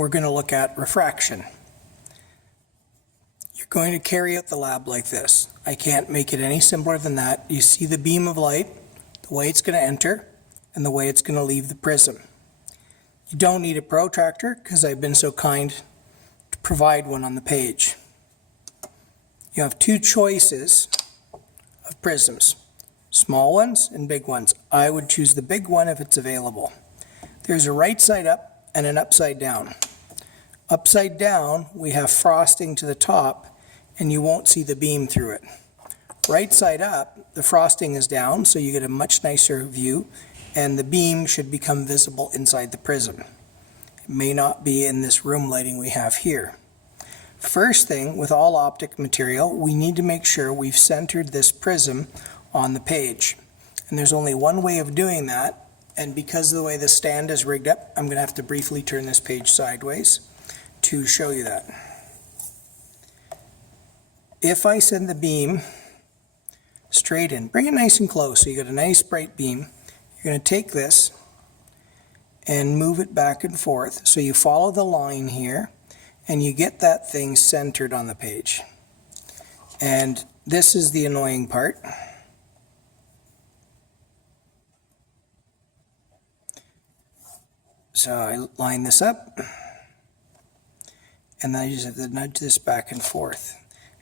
we're going to look at refraction. You're going to carry out the lab like this. I can't make it any simpler than that. You see the beam of light, the way it's going to enter, and the way it's going to leave the prism. You don't need a protractor because I've been so kind to provide one on the page. You have two choices of prisms, small ones and big ones. I would choose the big one if it's available. There's a right side up and an upside down. Upside down, we have frosting to the top and you won't see the beam through it. Right side up, the frosting is down, so you get a much nicer view, and the beam should become visible inside the prism. It may not be in this room lighting we have here. First thing, with all optic material, we need to make sure we've centered this prism on the page. And there's only one way of doing that, and because of the way the stand is rigged up, I'm going to have to briefly turn this page sideways to show you that. If I send the beam straight in, bring it nice and close so you get a nice bright beam. You're going to take this and move it back and forth so you follow the line here and you get that thing centered on the page. And this is the annoying part. So I line this up and then I just have to nudge this back and forth.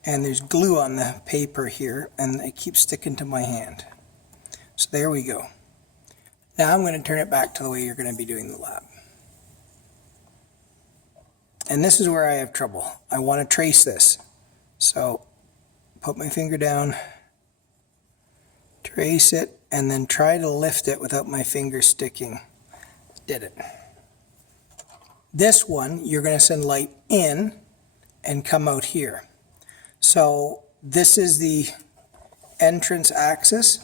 And there's glue on the paper here and it keeps sticking to my hand. So there we go. Now I'm going to turn it back to the way you're going to be doing the lab. And this is where I have trouble. I want to trace this. So put my finger down, trace it, and then try to lift it without my finger sticking. Did it. This one, you're going to send light in and come out here. So this is the entrance axis,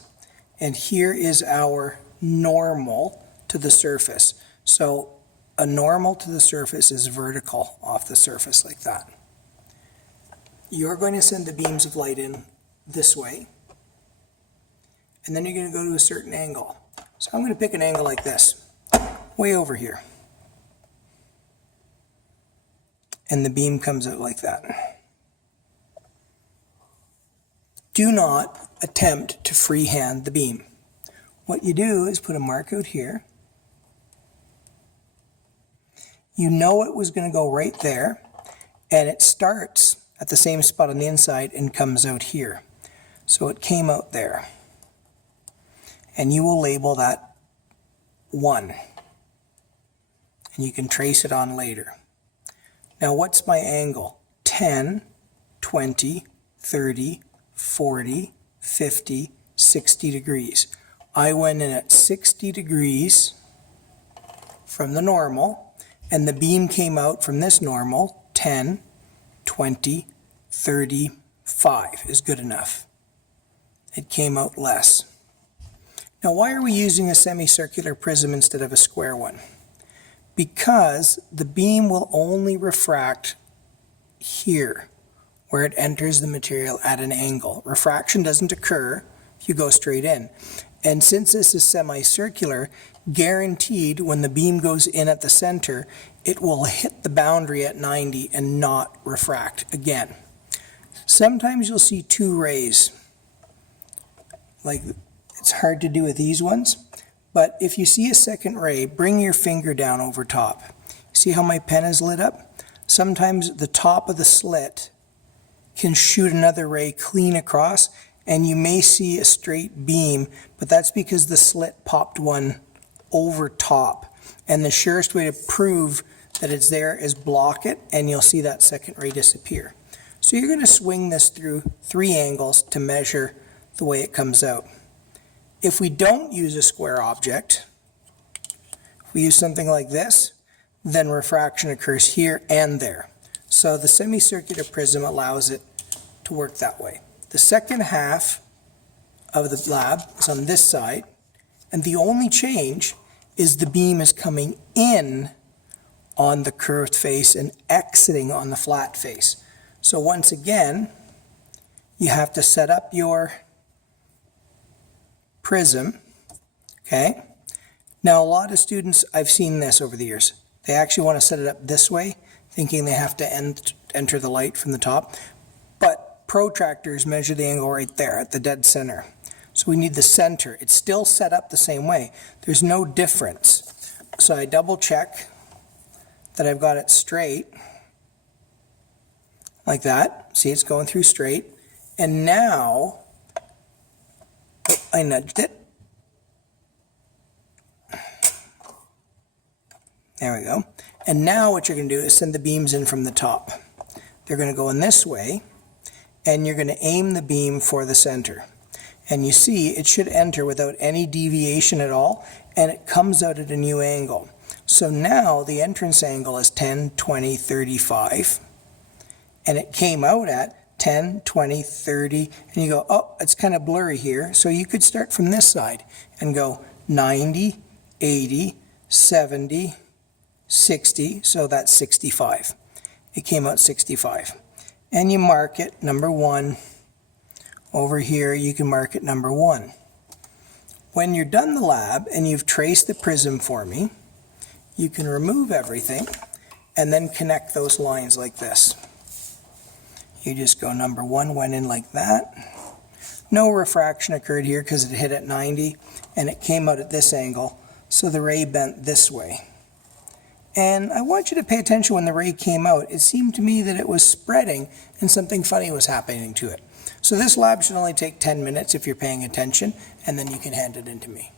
and here is our normal to the surface. So a normal to the surface is vertical off the surface like that. You're going to send the beams of light in this way, and then you're going to go to a certain angle. So I'm going to pick an angle like this, way over here. And the beam comes out like that. Do not attempt to freehand the beam. What you do is put a mark out here. You know it was going to go right there, and it starts at the same spot on the inside and comes out here. So it came out there. And you will label that 1. And you can trace it on later. Now what's my angle? 10, 20, 30, 40, 50, 60 degrees. I went in at 60 degrees from the normal, and the beam came out from this normal, 10, 20, 35 is good enough. It came out less. Now why are we using a semicircular prism instead of a square one? Because the beam will only refract here, where it enters the material at an angle. Refraction doesn't occur if you go straight in. And since this is semicircular, guaranteed when the beam goes in at the center, it will hit the boundary at 90 and not refract again. Sometimes you'll see two rays. Like, it's hard to do with these ones, but if you see a second ray, bring your finger down over top. See how my pen is lit up? Sometimes the top of the slit can shoot another ray clean across, and you may see a straight beam, but that's because the slit popped one over top. And the surest way to prove that it's there is block it, and you'll see that second ray disappear. So you're going to swing this through 3 angles to measure the way it comes out. If we don't use a square object, if we use something like this, then refraction occurs here and there. So the semicircular prism allows it to work that way. The second half of the lab is on this side, and the only change is the beam is coming in on the curved face and exiting on the flat face. So once again, you have to set up your prism, okay? Now a lot of students, I've seen this over the years, They actually want to set it up this way, thinking they have to enter the light from the top. But protractors measure the angle right there at the dead center. So we need the center. It's still set up the same way. There's no difference. So I double check that I've got it straight, like that. See, it's going through straight. And now, I nudged it. There we go. And now what you're going to do is send the beams in from the top. They're going to go in this way, and you're going to aim the beam for the center. And you see it should enter without any deviation at all, and it comes out at a new angle. So now the entrance angle is 10, 20, 35, and it came out at 10, 20, 30, and you go, oh, it's kind of blurry here. So you could start from this side and go 90, 80, 70, 60, so that's 65. It came out 65. And you mark it, number 1. Over here, you can mark it number 1. When you're done the lab and you've traced the prism for me, you can remove everything and then connect those lines like this. You just go number 1 went in like that. No refraction occurred here because it hit at 90 and it came out at this angle, so the ray bent this way. And I want you to pay attention when the ray came out. It seemed to me that it was spreading and something funny was happening to it. So this lab should only take 10 minutes if you're paying attention, and then you can hand it in to me.